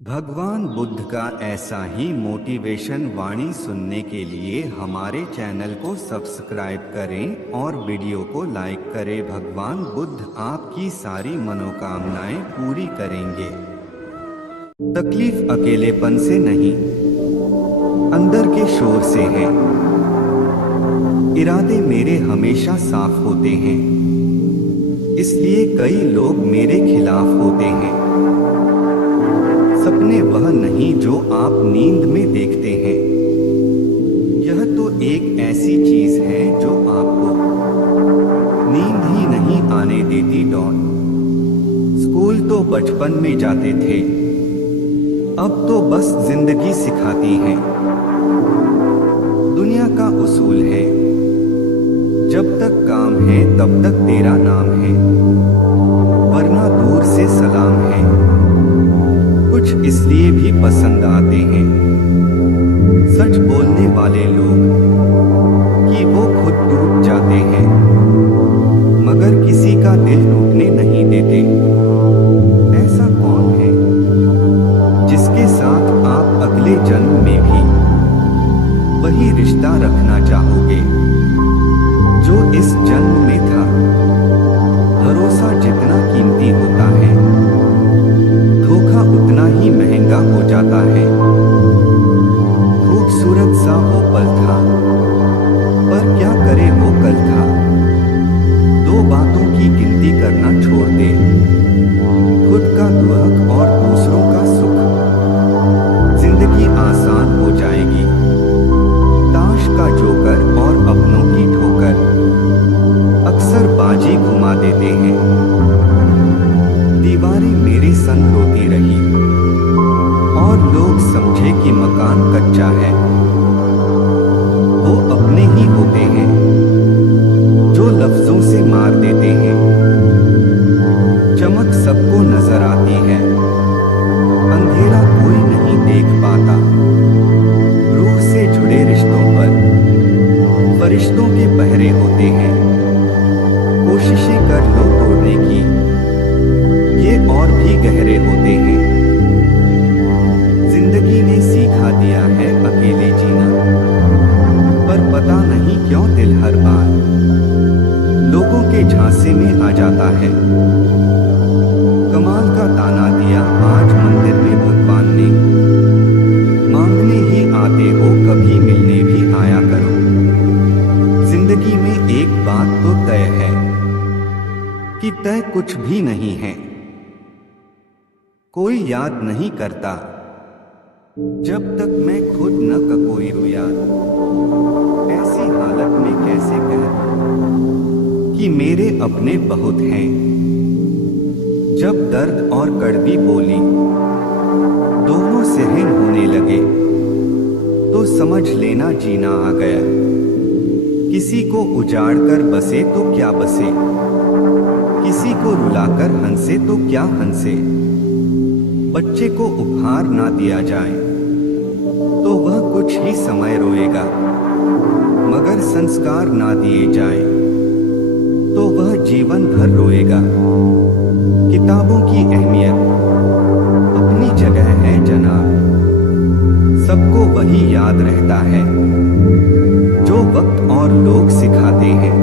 भगवान बुद्ध का ऐसा ही मोटिवेशन वाणी सुनने के लिए हमारे चैनल को सब्सक्राइब करें और वीडियो को लाइक करें। भगवान बुद्ध आपकी सारी मनोकामनाएं पूरी करेंगे। तकलीफ अकेलेपन से नहीं, अंदर के शोर से है। इरादे मेरे हमेशा साफ होते हैं, इसलिए कई लोग मेरे खिलाफ होते हैं। सपने वह नहीं जो आप नींद में देखते हैं, यह तो एक ऐसी चीज है जो आपको नींद ही नहीं आने देती। स्कूल तो बचपन में जाते थे, अब तो बस जिंदगी सिखाती है। दुनिया का उसूल है, जब तक काम है तब तक तेरा नाम है, वरना दूर से सलाम है। कुछ इसलिए भी पसंद आते हैं सच बोलने वाले लोग कि वो खुद टूट जाते हैं मगर किसी का दिल टूटने नहीं देते। ऐसा कौन है जिसके साथ आप अगले जन्म में भी वही रिश्ता रखना चाहोगे जो इस जन्म में था? भरोसा जितना कीमती होता है, धोखा उतना ही महंगा हो जाता है। खूबसूरत सा वो पल था, पर क्या करे वो कल था। दो बातों की गिनती करना छोड़ दे, खुद का दुख और दूसरों का सुख। जिंदगी आसान हो जाएगी। ताश का जोकर और अपनों की ठोकर अक्सर बाजी घुमा देते हैं। दीवारें मेरे संग रोती रही और लोग समझे कि मकान कच्चा है। वो अपने ही होते हैं जो लफ्जों से मार देते हैं। चमक सबको नजर आती है, अंधेरा कोई नहीं देख पाता। रूह से जुड़े रिश्तों पर फरिश्तों के पहरे होते हैं। कोशिशें कर लो तोड़ने की, ये और भी गहरे होते हैं। जिंदगी ने सिखा दिया है अकेले जीना, पर पता नहीं क्यों दिल हर बार लोगों के झांसे में आ जाता है। कमाल का ताना दिया आज मंदिर में भगवान ने, मांगने ही आते हो कभी मिलने भी आया करो। जिंदगी में एक बात तो तय है कि तय कुछ भी नहीं है। कोई याद नहीं करता जब तक मैं खुद न कोई याद। ऐसी हालत में कैसे कहूं कि मेरे अपने बहुत हैं। जब दर्द और कड़वी बोली दोनों सहन होने लगे तो समझ लेना जीना आ गया। किसी को उजाड़ कर बसे तो क्या बसे, किसी को रुलाकर हंसे तो क्या हंसे। बच्चे को उपहार ना दिया जाए तो वह कुछ ही समय रोएगा, मगर संस्कार ना दिए जाए तो वह जीवन भर रोएगा। किताबों की अहमियत अपनी जगह है जनाब, सबको वही याद रहता है जो वक्त और लोग सिखाते हैं।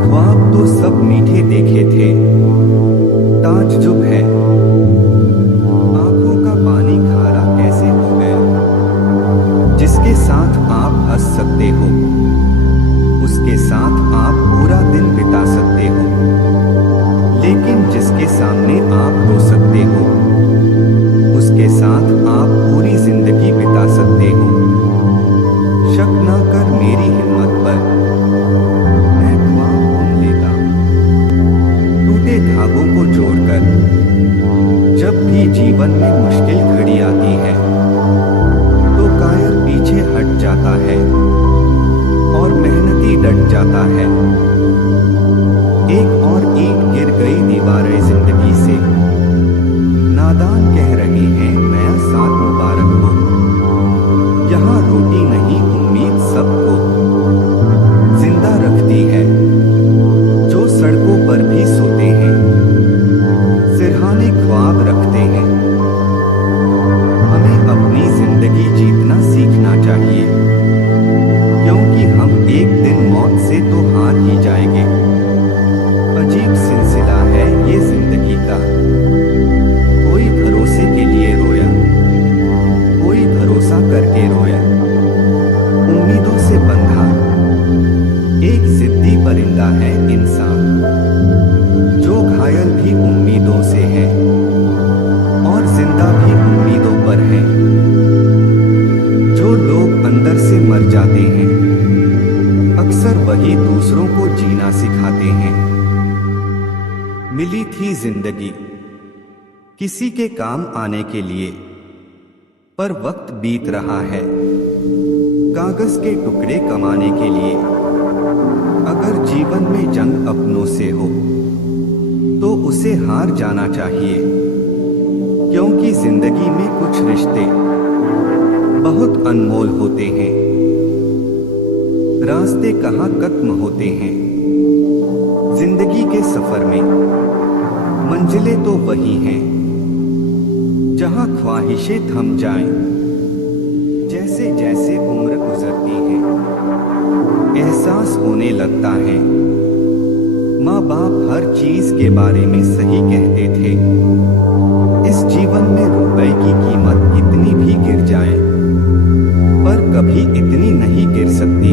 ख्वाब तो सब मीठे देखे थे, ताज्जुब है आंखों का पानी खारा कैसे हो गया। जिसके साथ आप हंस सकते हो उसके साथ आप पूरा दिन बिता सकते हो, लेकिन जिसके सामने आप रो सकते हो उसके साथ आप पूरी जिंदगी बिता सकते हो। शक ना कर मेरी हिम्मत पर, मैं ख्वाब बुन लेता टूटे धागों को जोड़कर। जब भी जीवन में मुश्किल घड़ी आती है तो कायर पीछे हट जाता है और मेहनती डट जाता है। एक और ईंट गिर गई दीवारें जिंदगी से, नादान कह रहे हैं नया साल मुबारक हो। यहाँ रोटी नहीं उम्मीद सबको जिंदा रखती है जो सड़कों पर भी सोते हैं, सिरहाने ख्वाब रखते हैं। को जीना सिखाते हैं। मिली थी जिंदगी किसी के काम आने के लिए, पर वक्त बीत रहा है कागज के टुकड़े कमाने के लिए। अगर जीवन में जंग अपनों से हो तो उसे हार जाना चाहिए, क्योंकि जिंदगी में कुछ रिश्ते बहुत अनमोल होते हैं। रास्ते कहाँ खत्म होते हैं जिंदगी के सफर में, मंजिलें तो वही हैं जहाँ ख्वाहिशें थम जाएं। जैसे जैसे उम्र गुजरती है एहसास होने लगता है, माँ बाप हर चीज के बारे में सही कहते थे। इस जीवन में रुपए की कीमत कितनी भी गिर जाए, पर कभी इतनी नहीं गिर सकती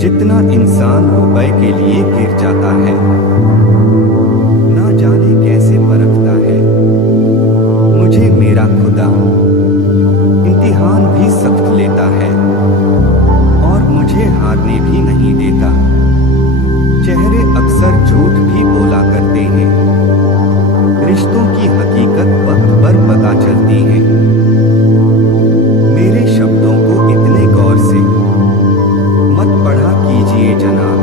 जितना इंसान रुपए के लिए गिर जाता है। ना जाने कैसे परखता है मुझे मेरा खुदा, इम्तिहान भी सख्त लेता है और मुझे हारने भी नहीं देता। चेहरे अक्सर झूठ भी बोला करते हैं, रिश्तों की हकीकत वक्त पर पता चलती है। मेरे शब्दों को इतने गौर से मत पढ़ा कीजिए जनाब,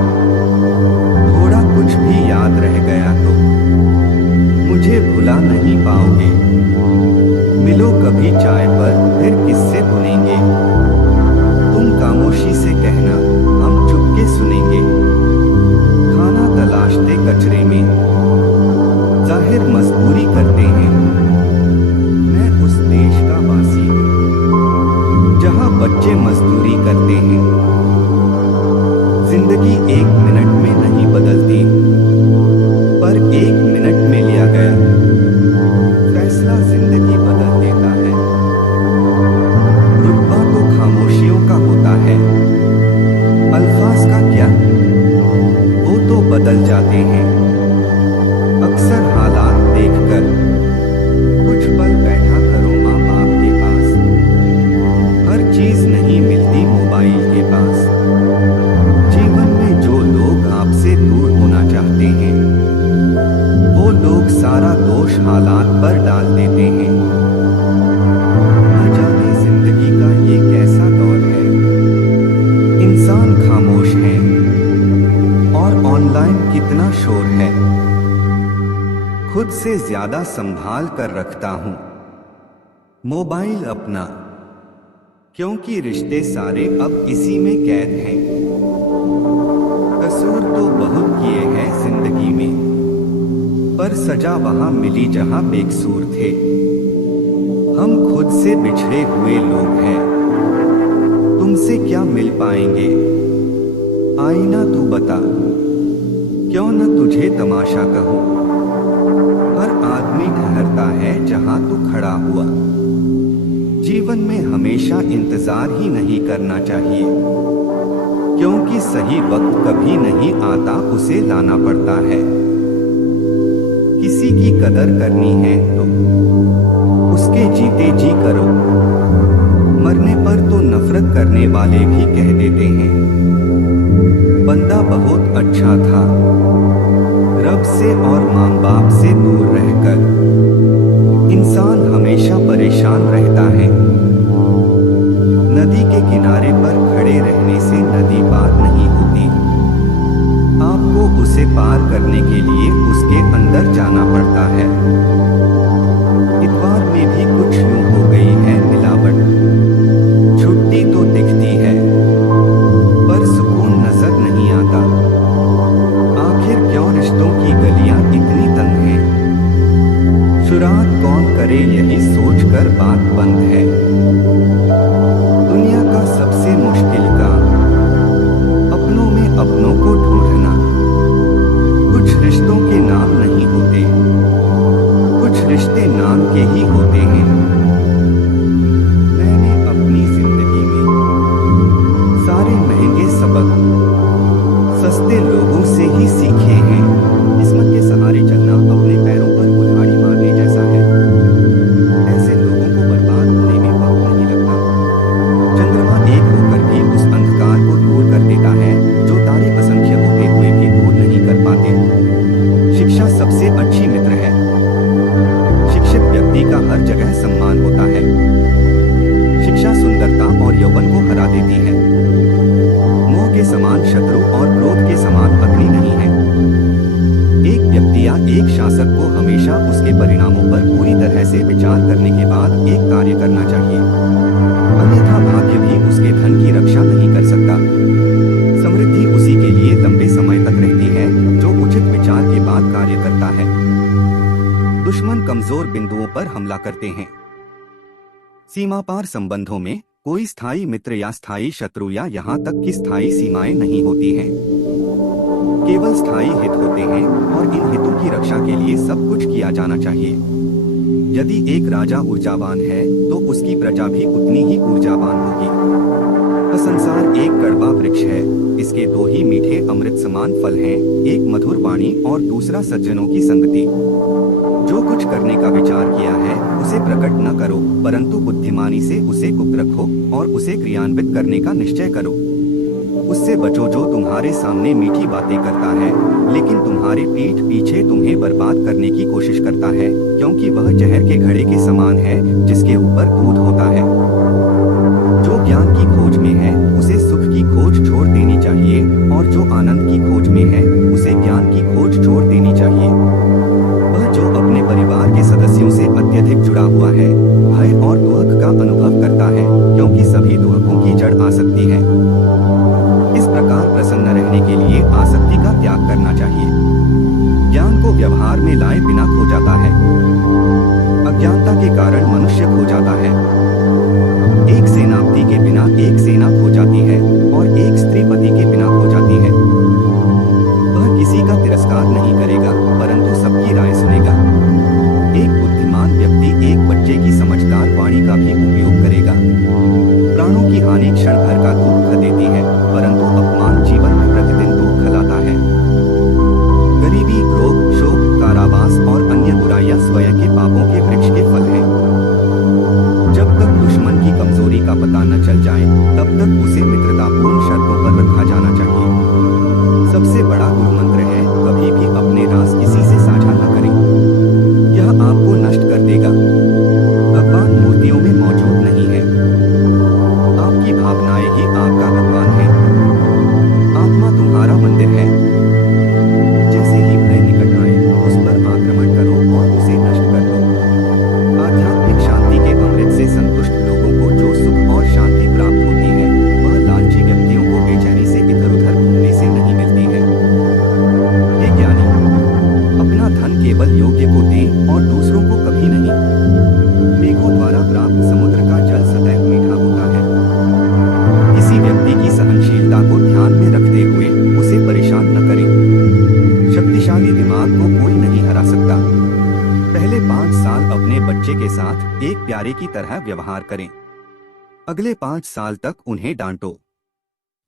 थोड़ा कुछ भी याद रह गया तो मुझे भुला नहीं पाओगे। मिलो कभी चाय पर फिर किस्से बुनेंगे, तुम खामोशी से कहना हम चुपके सुनेंगे। खाना तलाशते कचरे में जाहिर मजबूरी करते हैं। मैं उस देश का वासी हूँ जहाँ बच्चे मजदूरी करते हैं। जिंदगी एक मिनट में नहीं बदलती, पर एक मिनट में लिया गया फैसला जिंदगी बदल देता है। रुतबा तो खामोशियों का होता है, अल्फाज का क्या, वो तो बदल जाते हैं। अक्सर हालात देखकर कुछ पल बैठा करो माँ बाप के पास, हर चीज नहीं मिलती मोबाइल के पास। जीवन में जो लोग आपसे दूर होना चाहते हैं, वो लोग सारा दोष हालात पर डाल देते हैं। न जाने जिंदगी का ये कैसा दौर है, इंसान खामोश है और ऑनलाइन कितना शोर है। खुद से ज्यादा संभाल कर रखता हूं मोबाइल अपना, क्योंकि रिश्ते सारे अब इसी में कैद हैं। कसूर तो बहुत किए हैं जिंदगी में, पर सजा वहां मिली जहां बेकसूर थे। हम खुद से बिछड़े हुए लोग हैं, तुमसे क्या मिल पाएंगे। आईना तू बता, क्यों न तुझे तमाशा कहूं। हर आदमी ठहरता है जहां तू खड़ा हुआ। जीवन में हमेशा इंतजार ही नहीं करना चाहिए, क्योंकि सही वक्त कभी नहीं आता, उसे लाना पड़ता है। किसी की कदर करनी है तो उसके जीते जी करो, मरने पर तो नफरत करने वाले भी कह देते हैं बंदा बहुत अच्छा था। रब से और माँ बाप से दूर रहकर इंसान हमेशा परेशान रहता है। नदी के किनारे पर खड़े रहने से नदी पार नहीं होती, आपको उसे पार करने के लिए उसके अंदर जाना पड़ता है। इतवार में भी कुछ यूं हो गई है मिलावट, छुट्टी तो दिखती है पर सुकून नजर नहीं आता। आखिर क्यों रिश्तों की गलियां इतनी तंग हैं, शुरुआत कौन करे यही सोचकर बात बंद है। दुनिया का सबसे मुश्किल काम अपनों में अपनों को ढूंढना। कुछ रिश्तों के नाम नहीं होते, कुछ रिश्ते नाम के ही होते हैं। मैंने अपनी जिंदगी में सारे महंगे सबक सस्ते लोगों से ही सीखे हैं। किस्मत के सहारे चलना अपने पैरों पर कुल्हाड़ी मारने जैसा है, ऐसे लोगों को बर्बाद होने में वक्त नहीं लगता। चंद्रमा एक होकर भी उस अंधकार को दूर कर देता है जो तारे असंख्य का हर जगह सम्मान होता है। शिक्षा सुंदरता और यौवन को हरा देती है। मोह के समान शत्रु और क्रोध के समान अग्नि नहीं है। एक व्यक्ति या एक शासक को हमेशा उसके परिणामों पर पूरी तरह से विचार करने के बाद एक कार्य करना चाहिए, अन्यथा भाग्य भी उसके धन की रक्षा नहीं कर सकता। समृद्धि उसी के लिए लंबे समय तक रहती है जो उचित विचार के बाद कार्य करता है। दुश्मन कमजोर बिंदुओं पर हमला करते हैं। सीमापार संबंधों में कोई स्थायी मित्र या स्थायी शत्रु या यहाँ तक कि स्थायी सीमाएं नहीं होती हैं। केवल स्थायी हित होते हैं और इन हितों की रक्षा के लिए सब कुछ किया जाना चाहिए। यदि एक राजा ऊर्जावान है तो उसकी प्रजा भी उतनी ही ऊर्जावान होगी। संसार एक कड़वा वृक्ष है, इसके दो ही मीठे अमृत समान फल हैं, एक मधुर वाणी और दूसरा सज्जनों की संगति। जो कुछ करने का विचार किया है उसे प्रकट न करो, परंतु बुद्धिमानी से उसे गुप्त रखो और उसे क्रियान्वित करने का निश्चय करो। उससे बचो जो तुम्हारे सामने मीठी बातें करता है लेकिन तुम्हारे पीठ पीछे तुम्हें बर्बाद करने की कोशिश करता है, क्योंकि वह जहर के घड़े के समान है जिसके ऊपर दूध होता है। जो ज्ञान की खोज में है उसे सुख की खोज छोड़ देनी चाहिए और जो आनंद की खोज में है उसे ज्ञान की खोज छोड़ देनी चाहिए। वह जो अपने परिवार के सदस्यों से अत्यधिक जुड़ा हुआ है भय और दुख का अनुभव करता है, क्योंकि सभी दुखों की जड़ आसक्ति है। इस प्रकार प्रसन्न रहने के लिए आसक्ति का त्याग करना चाहिए। ज्ञान को व्यवहार में लाए बिना खो जाता है। अज्ञानता के कारण मनुष्य खो जाता है। एक सेनापति के बिना एक सेना खो जाती है और एक स्त्रीपति के बिना खो जाती है। वह किसी का तिरस्कार नहीं करेगा परंतु सबकी राय सुनेगा। एक बुद्धिमान व्यक्ति एक बच्चे की समझदार वाणी का भी उपयोग करेगा। प्राणों की हानि क्षण भर का दुख देती है परंतु अपमान जीवन में प्रतिदिन दुख लाता है। गरीबी, रोग, शोक, कारावास और अन्य बुराइयां स्वयं के पापों के वृक्ष के फल हैं। जब तक दुश्मन की कमजोरी का पता न चल जाए तब तक उसे मित्रतापूर्ण शर्तों पर रखा जाना चाहिए। सबसे बड़ा गुरु मंत्र है, कभी भी अपने राज किसी से साझा न करें, यह आपको नष्ट कर देगा। भगवान मूर्तियों में मौजूद नहीं है, आपकी भावनाएं ही आपका भगवान है। आत्मा तुम्हारा मंदिर है। जैसे ही भय निकट आए उस पर आक्रमण करो और उसे नष्ट कर दो। आध्यात्मिक शांति के अमृत से संतुष्ट लोगों को जो सुख और शांति प्राप्त होती है वह लालची व्यक्तियों को बेचैनी से इधर उधर घूमने से नहीं मिलती है। हे ज्ञानी, अपना धन केवल योग्य को दें और दूसरों को कभी नहीं। मेघों द्वारा प्राप्त समुद्र का जल सदैव मीठा होता है। किसी व्यक्ति की सहनशीलता को ध्यान में रखते हुए उसे परेशान न करें। शक्तिशाली दिमाग को कोई नहीं हरा सकता। पहले 5 साल अपने बच्चे के साथ एक प्यारे की तरह व्यवहार करें। अगले 5 साल तक उन्हें डांटो।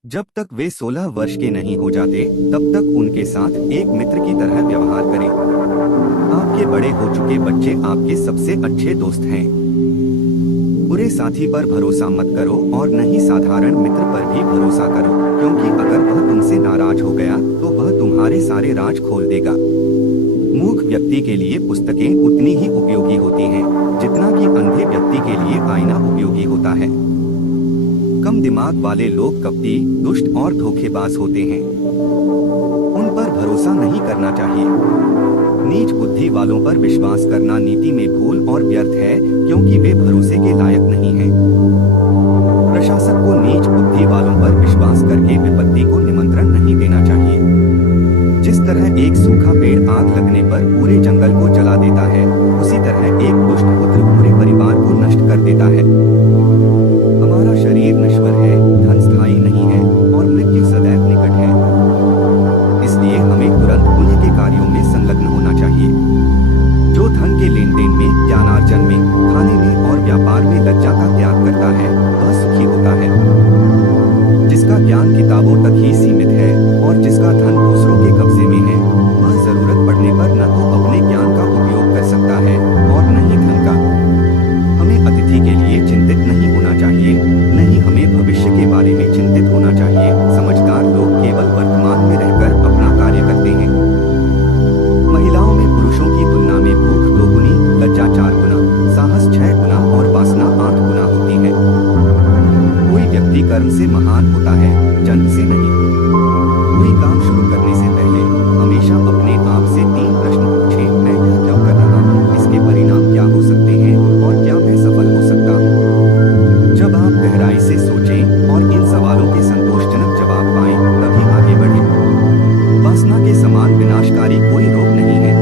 जब तक वे 16 वर्ष के नहीं हो जाते तब तक उनके साथ एक मित्र की तरह व्यवहार करें। आपके बड़े हो चुके बच्चे आपके सबसे अच्छे दोस्त हैं। बुरे साथी पर भरोसा मत करो और न ही साधारण मित्र पर भी भरोसा करो, क्योंकि अगर वह तुमसे नाराज हो गया तो वह तुम्हारे सारे राज खोल देगा। मूर्ख व्यक्ति के लिए पुस्तकें उतनी ही उपयोगी होती हैं जितना कि अंधे व्यक्ति के लिए आईना उपयोगी होता है। कम दिमाग वाले लोग कपटी, दुष्ट और धोखेबाज होते हैं। उन पर भरोसा नहीं करना चाहिए। नीच बुद्धि वालों पर विश्वास करना नीति में भूल और व्यर्थ है, क्योंकि वे भरोसे के लायक नहीं हैं। प्रशासक को नीच बुद्धि वालों पर विश्वास करके विपत्ति को निमंत्रण नहीं देना चाहिए। जिस तरह एक सूखा पेड़ आग लगने पर पूरे जंगल को जला देता है, उसी तरह एक दुष्ट पुत्र पूरे परिवार को नष्ट कर देता है। हमारा शरीर नश्वर है, धन स्थायी नहीं है और मृत्यु सदैव निकट है। इसलिए हमें तुरंत पुण्य के कार्यों में संलग्न होना चाहिए। जो धन के लेन देन में, ज्ञानार्जन में, खाने में और व्यापार में लज्जा का त्याग करता है वह सुखी होता है। जिसका ज्ञान किताबों तक ही सीमित है और जिसका धन दूसरों के कब्जे में है वह जरूरत पड़ने पर न तो अपने ज्ञान का उपयोग कर सकता है और न ही धन का। हमें अतिथि के लिए चिंतित नहीं होना चाहिए, न ही हमें भविष्य के बारे में चिंतित होना चाहिए। समझदार लोग केवल वर्तमान में रहकर अपना कार्य करते हैं। महिलाओं में पुरुषों की तुलना में भूख 2 गुनी, लज्जा 4 गुना, कर्म से महान होता है, जन्म से नहीं। कोई काम शुरू करने से पहले हमेशा अपने आप से 3 प्रश्न पूछें। मैं यह क्यों कर रहा हूँ, इसके परिणाम क्या हो सकते हैं और क्या मैं सफल हो सकता हूँ। जब आप गहराई से सोचें और इन सवालों के संतोषजनक जवाब पाएं, तभी आगे बढ़ें। वासना के समान विनाशकारी कोई रोग नहीं है।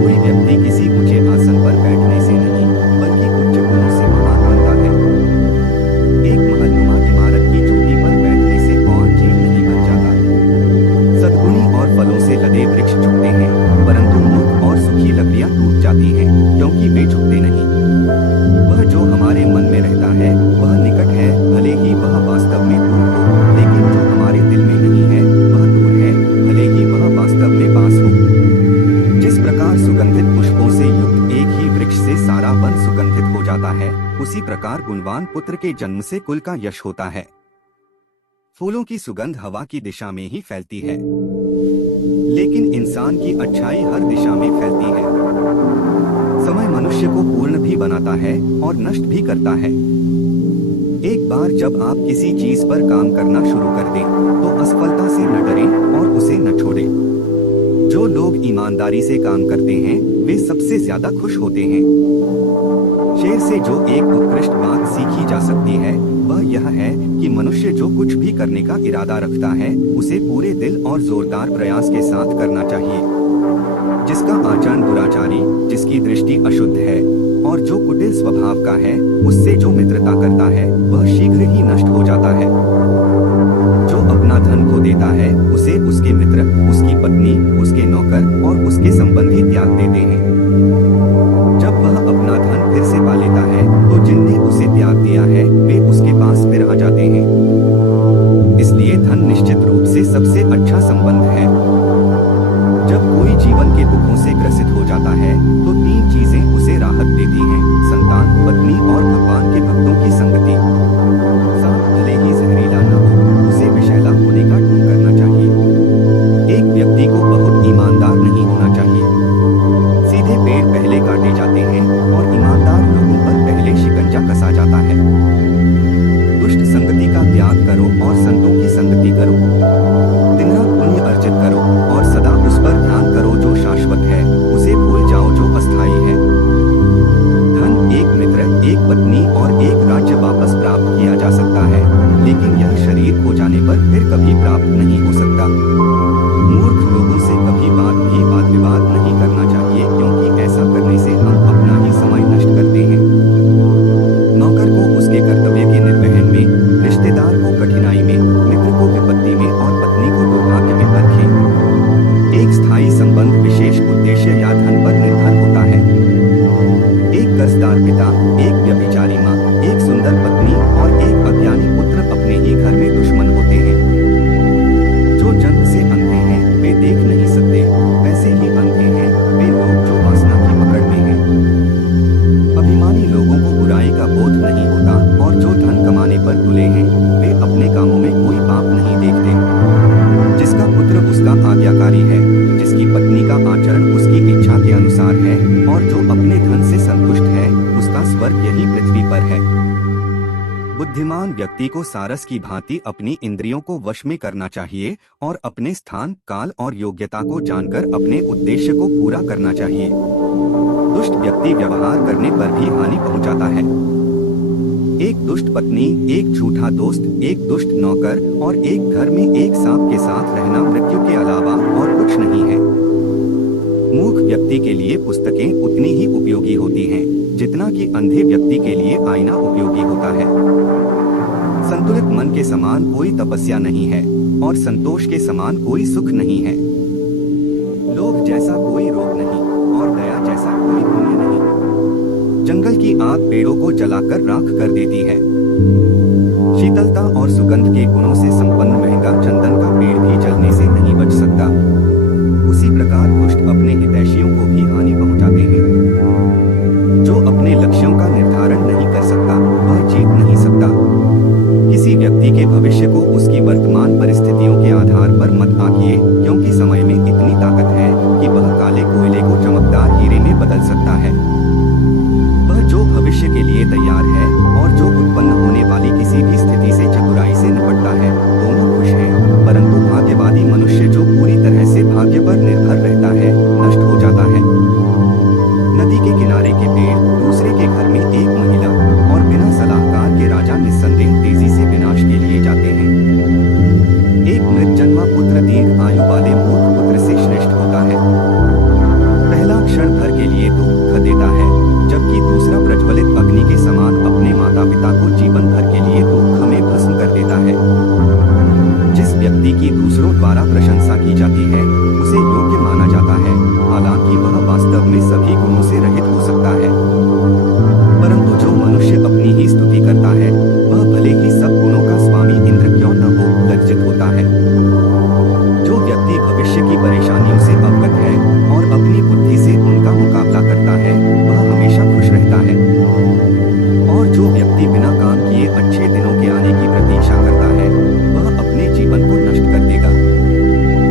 कोई व्यक्ति किसी ऊंचे आसन पर बैठने से नहीं, बल्कि उच्च गुणों से महान बनता है। एक महलनुमा इमारत की चोटी पर बैठने से कौन चील नहीं बन जाता। सद्गुणी और फलों से लदे वृक्ष झुकते हैं, परंतु मूर्ख और सुखी लकड़ियां टूट जाती हैं, क्योंकि वे झुकते नहीं। वह जो हमारे मन में रहता है वह निकट है, भले ही वह वास्तव में दूर हो, लेकिन जो हमारे दिल में नहीं है वह दूर है, भले ही वह वास्तव में पास हो। जिस प्रकार सुगंधित पुष्पों से युक्त एक ही वृक्ष से सारा वन सुगंधित हो जाता है, उसी प्रकार गुणवान पुत्र के जन्म से कुल का यश होता है। फूलों की सुगंध हवा की दिशा में ही फैलती है, लेकिन इंसान की अच्छाई हर दिशा में फैलती है। समय मनुष्य को पूर्ण भी बनाता है और नष्ट भी करता है। एक बार जब आप किसी चीज पर काम करना शुरू कर दें, तो असफलता से न डरें और उसे न छोड़ें। जो लोग ईमानदारी से काम करते हैं, वे सबसे ज्यादा खुश होते हैं। शेर से जो एक उत्कृष्ट बात सीखी जा सकती है, वह यह है कि मनुष्य जो कुछ भी करने का इरादा रखता है, उसे पूरे दिल और जोरदार प्रयास के साथ करना चाहिए। जिसका आचरण दुराचारी, जिसकी दृष्टि अशुद्ध है और जो कुटिल स्वभाव का है, उससे जो मित्रता करता है वह शीघ्र ही नष्ट हो जाता है। जो अपना धन खो देता है, उसे उसके मित्र, उसकी पत्नी, उसके नौकर और उसके संबंधी त्याग देते हैं। जब वह अपना धन फिर से पा लेता है, तो जिनने उसे त्याग दिया है वे उसके पास फिर आ जाते हैं। इसलिए धन निश्चित रूप से सबसे अच्छा संबंध है। जब कोई जीवन के दुखों से ग्रसित हो जाता है, तो 3 चीजें उसे राहत देती हैं: संतान, पत्नी और भगवान के भक्तों की संगति। सांप भले ही जहरीला न हो, उसे विषैला होने का ढोंग करना चाहिए। एक व्यक्ति को बहुत ईमानदार नहीं होना चाहिए। सीधे पेड़ पहले काटे जाते हैं और ईमानदार लोगों पर पहले शिकंजा कसा जाता है। दुष्ट संगति का त्याग करो और संतों की संगति करो। दिन रात पुण्य अर्जित करो और सदा उस पर ध्यान करो जो शाश्वत है, उसे भूल जाओ जो अस्थायी है। धन, एक मित्र, एक पत्नी और एक राज्य वापस प्राप्त किया जा सकता है, लेकिन यह शरीर खो जाने पर फिर कभी प्राप्त नहीं हो सकता। मूर्ख लोगों से कभी वाद विवाद नहीं करना चाहिए, क्योंकि ऐसा करने से हम अपना ही समय नष्ट करते हैं। नौकर को उसके कर्तव्य के निर्वहन में, रिश्तेदार को कठिनाई में, मित्र को विपत्ति में और पत्नी को दुर्भाग्य में परखें। एक स्थायी संबंध विशेष उद्देश्य या धन पर निर्भर होता है। एक कर्जदार पिता, एक व्यभिचारी माँ, एक सुंदर पत्नी और एक अज्ञानी पुत्र अपने ही घर में दुश्मन होते हैं। जो जन्म से अंधे हैं वे देख नहीं सकते, वैसे ही अंधे हैं वे लोग जो वासना की पकड़ में हैं। अभिमानी लोगों को बुराई का बोध नहीं होता और जो धन कमाने पर तुले हैं, वे अपने कामों में कोई पाप नहीं देखते। जिसका पुत्र उसका आज्ञाकारी है, जिसकी पत्नी का आचरण उसकी इच्छा के अनुसार है और जो अपने धन से संतुष्ट है, उसका स्वर्ग यही पृथ्वी पर है। बुद्धिमान व्यक्ति को सारस की भांति अपनी इंद्रियों को वश में करना चाहिए और अपने स्थान, काल और योग्यता को जानकर अपने उद्देश्य को पूरा करना चाहिए। दुष्ट व्यक्ति व्यवहार करने पर भी हानि पहुंचाता है। एक दुष्ट पत्नी, एक झूठा दोस्त, एक दुष्ट नौकर और एक घर में एक सांप के साथ रहना मृत्यु के अलावा और कुछ नहीं है। मूर्ख व्यक्ति के लिए पुस्तकें उतनी ही उपयोगी होती हैं जितना कि अंधे व्यक्ति के लिए आईना उपयोगी होता है। संतुलित मन के समान कोई तपस्या नहीं है और संतोष के समान कोई सुख नहीं है। लोभ जैसा कोई रोग नहीं और दया जैसा कोई पुण्य नहीं। जंगल की आग पेड़ों को जलाकर राख कर देती है। शीतलता और सुगंध के गुणों से संपन्न महंगा चंदन का पेड़ भी जलने से नहीं बच सकता। उसी प्रकार दुष्ट अपने हितैषियों को भी हानि पहुंचाते हैं। जो अपने लक्ष्यों का निर्धारण नहीं कर सकता, वह जीत नहीं सकता। किसी व्यक्ति के भविष्य को उसकी वर्तमान परिस्थितियों के आधार पर मत आंकिए, क्योंकि समय में इतनी ताकत है कि वह काले कोयले को चमकदार हीरे में बदल सकता है। वह जो भविष्य के लिए तैयार है और जो उत्पन्न होने वाली किसी भी स्थिति से प्रशंसा की जाती है, उसे योग्य माना जाता है, हालांकि वह वास्तव में सभी गुणों से रहित हो सकता है। परंतु जो मनुष्य अपनी ही स्तुति करता है, वह भले ही सब गुणों का स्वामी इंद्र क्यों न हो, लज्जित होता है। जो व्यक्ति भविष्य की परेशानियों से अवगत है और अपनी बुद्धि से उनका मुकाबला करता है, वह हमेशा खुश रहता है। और जो व्यक्ति बिना काम किए अच्छे दिनों के आने की प्रतीक्षा करता है, वह अपने जीवन को नष्ट कर देगा।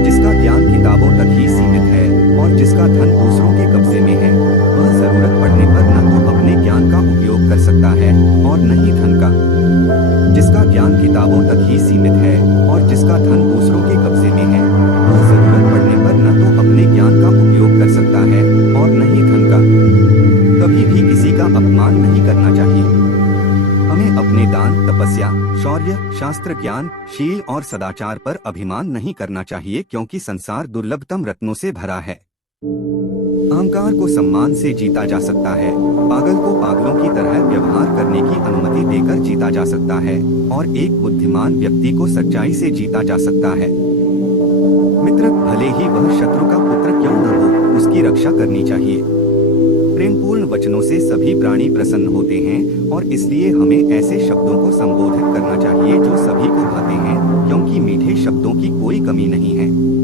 जिसका ज्ञान किताबों तक ही सीमित है और जिसका धन दूसरों के कब्जे में है, वह जरूरत पड़ने पर न तो अपने ज्ञान का उपयोग कर सकता है और न ही धन का। जिसका ज्ञान किताबों तक ही सीमित है और जिसका धन दूसरों के कब्जे में है, वह जरूरत पड़ने पर न तो अपने ज्ञान का उपयोग कर सकता है और न ही धन का। कभी भी किसी का अपमान नहीं करना चाहिए। हमें अपने दान, तपस्या, शौर्य, शास्त्र ज्ञान, शील और सदाचार पर अभिमान नहीं करना चाहिए, क्योंकि संसार दुर्लभतम रत्नों से भरा है। अहंकार को सम्मान से जीता जा सकता है, पागल को पागलों की तरह व्यवहार करने की अनुमति देकर जीता जा सकता है और एक बुद्धिमान व्यक्ति को सच्चाई से जीता जा सकता है। मित्र, भले ही वह शत्रु का पुत्र क्यों न हो, उसकी रक्षा करनी चाहिए। प्रेमपूर्ण वचनों से सभी प्राणी प्रसन्न होते हैं और इसलिए हमें ऐसे शब्दों को संबोधित करना चाहिए जो सभी को भाते हैं, क्योंकि मीठे शब्दों की कोई कमी नहीं है।